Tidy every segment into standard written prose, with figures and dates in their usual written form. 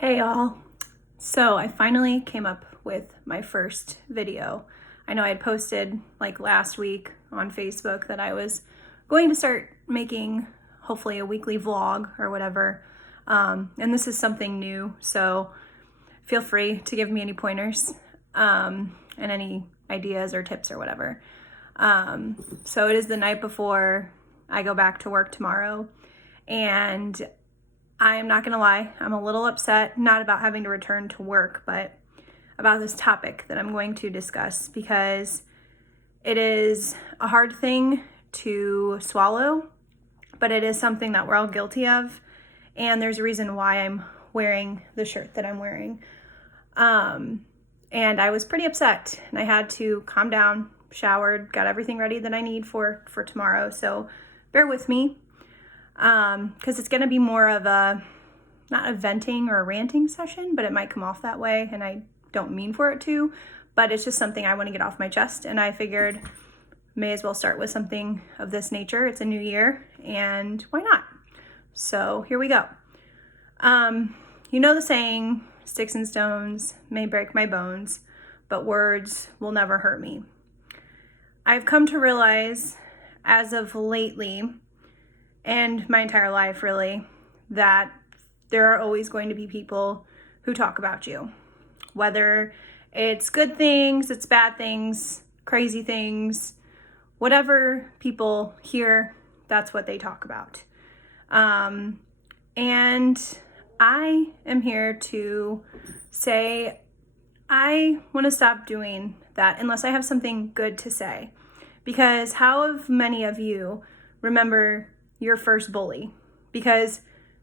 Hey y'all. So I finally came up with my first video. I know I had posted like last week on Facebook that I was going to start making hopefully a weekly vlog or whatever. And this is something new, so feel free to give me any pointers and any ideas or tips or whatever. So it is the night before I go back to work tomorrow, and I am not gonna lie, I'm a little upset, not about having to return to work, but about this topic that I'm going to discuss, because it is a hard thing to swallow, but it is something that we're all guilty of, and there's a reason why I'm wearing the shirt that I'm wearing. And I was pretty upset, and I had to calm down, showered, got everything ready that I need for tomorrow, so bear with me. Because it's going to be more of a, not a venting or a ranting session, but it might come off that way, and I don't mean for it to, but it's just something I want to get off my chest, and I figured may as well start with something of this nature. It's a new year, and why not? So here we go. You know the saying, sticks and stones may break my bones, but words will never hurt me. I've come to realize as of lately, and my entire life really, that there are always going to be people who talk about you. Whether it's good things, it's bad things, crazy things, whatever people hear, that's what they talk about. And I am here to say I want to stop doing that unless I have something good to say. Because how have many of you remember your first bully? Because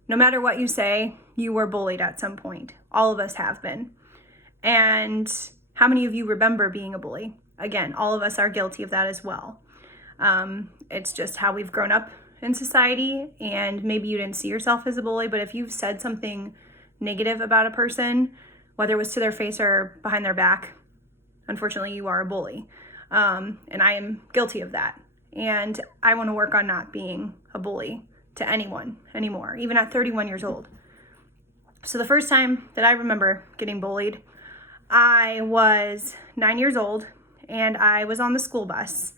no matter what you say, you were bullied at some point. All of us have been. And how many of you remember being a bully? Again, all of us are guilty of that as well. It's just how we've grown up in society, and maybe you didn't see yourself as a bully, but if you've said something negative about a person, whether it was to their face or behind their back, unfortunately you are a bully. And I am guilty of that. And I want to work on not being a bully to anyone anymore, even at 31 years old. So the first time that I remember getting bullied, I was 9 years old, and I was on the school bus,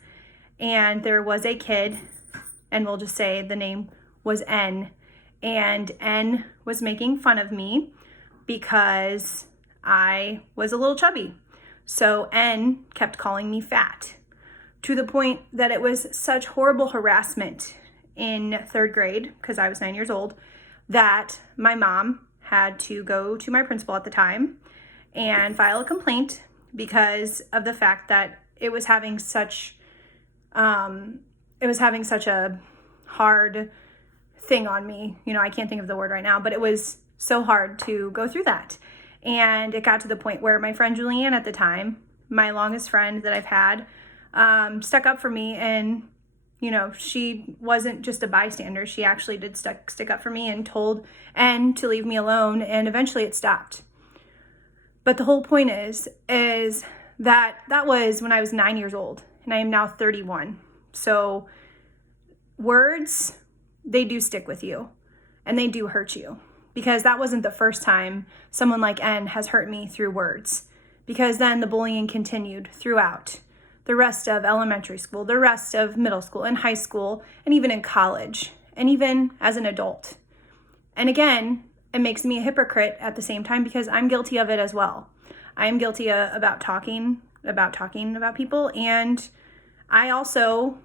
and there was a kid, and we'll just say the name was N, and N was making fun of me because I was a little chubby. So N kept calling me fat, to the point that it was such horrible harassment in third grade, because I was 9 years old, that my mom had to go to my principal at the time and file a complaint because of the fact that it was having such a hard thing on me. You know, I can't think of the word right now, but it was so hard to go through that. And it got to the point where my friend Julianne at the time, my longest friend that I've had, stuck up for me, and you know, she wasn't just a bystander. She actually did stick up for me and told N to leave me alone, and eventually it stopped. But the whole point is that was when I was 9 years old, and I am now 31. So words, they do stick with you, and they do hurt you, because that wasn't the first time someone like N has hurt me through words, because then the bullying continued throughout the rest of elementary school, the rest of middle school and high school, and even in college, and even as an adult. And again, it makes me a hypocrite at the same time, because I'm guilty of it as well. I am guilty about talking about people, and I also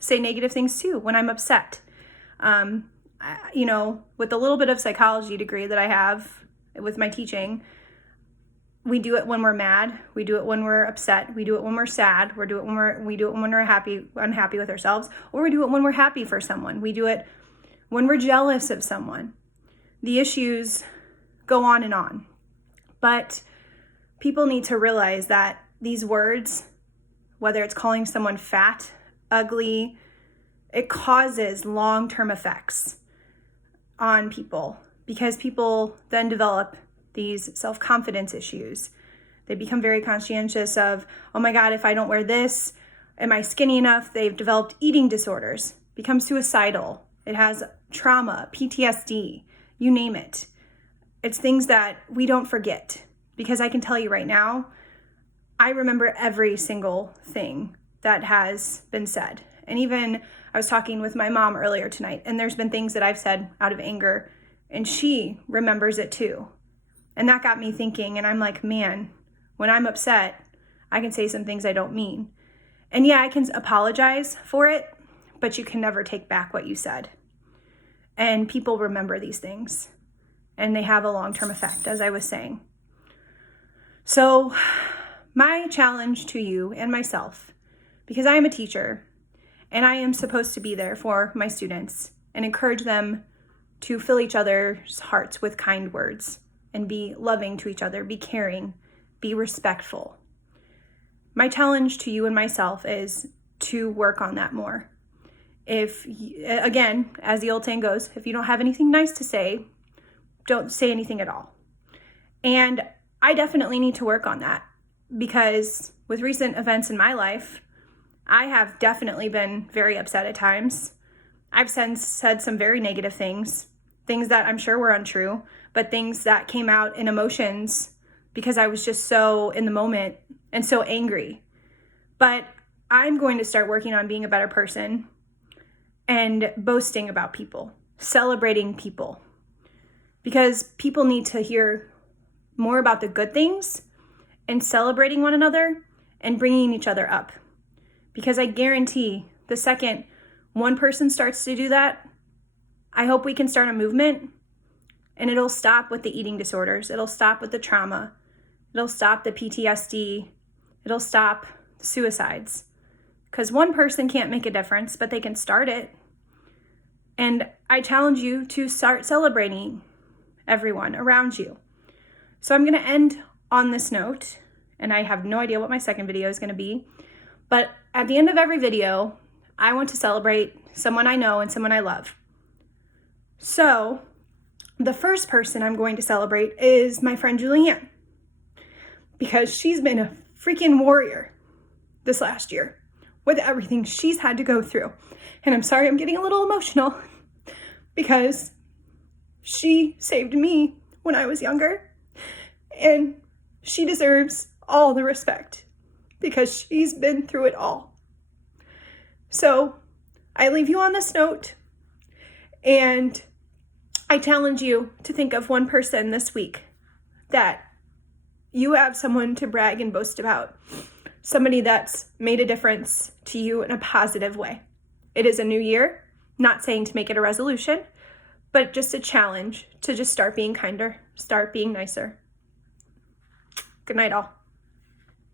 say negative things too when I'm upset. You know, with the little bit of psychology degree that I have with my teaching, we do it when we're mad, we do it when we're upset, we do it when we're sad, we do it when we're unhappy with ourselves, or we do it when we're happy for someone. We do it when we're jealous of someone. The issues go on and on. But people need to realize that these words, whether it's calling someone fat, ugly, it causes long-term effects on people, because people then develop these self-confidence issues. They become very conscientious of, oh my God, if I don't wear this, am I skinny enough? They've developed eating disorders, become suicidal. It has trauma, PTSD, you name it. it's things that we don't forget, because I can tell you right now, I remember every single thing that has been said. And even I was talking with my mom earlier tonight, and there's been things that I've said out of anger, and she remembers it too. And that got me thinking, and I'm like, man, when I'm upset, I can say some things I don't mean. And yeah, I can apologize for it, but you can never take back what you said. And people remember these things, and they have a long-term effect, as I was saying. So my challenge to you and myself, because I am a teacher, and I am supposed to be there for my students and encourage them to fill each other's hearts with kind words and be loving to each other, be caring, be respectful. My challenge to you and myself is to work on that more. If, again, as the old saying goes, if you don't have anything nice to say, don't say anything at all. And I definitely need to work on that, because with recent events in my life, I have definitely been very upset at times. I've said some very negative things that I'm sure were untrue, but things that came out in emotions because I was just so in the moment and so angry. But I'm going to start working on being a better person and boasting about people, celebrating people, because people need to hear more about the good things and celebrating one another and bringing each other up. Because I guarantee the second one person starts to do that, I hope we can start a movement, and it'll stop with the eating disorders. It'll stop with the trauma. It'll stop the PTSD. It'll stop the suicides. Because one person can't make a difference, but they can start it. And I challenge you to start celebrating everyone around you. So I'm going to end on this note, and I have no idea what my second video is going to be. But at the end of every video, I want to celebrate someone I know and someone I love. So the first person I'm going to celebrate is my friend Julianne, because she's been a freaking warrior this last year with everything she's had to go through. And I'm sorry I'm getting a little emotional, because she saved me when I was younger, and she deserves all the respect because she's been through it all. So I leave you on this note, and I challenge you to think of one person this week that you have someone to brag and boast about, somebody that's made a difference to you in a positive way. It is a new year, not saying to make it a resolution, but just a challenge to just start being kinder, start being nicer. Good night, all.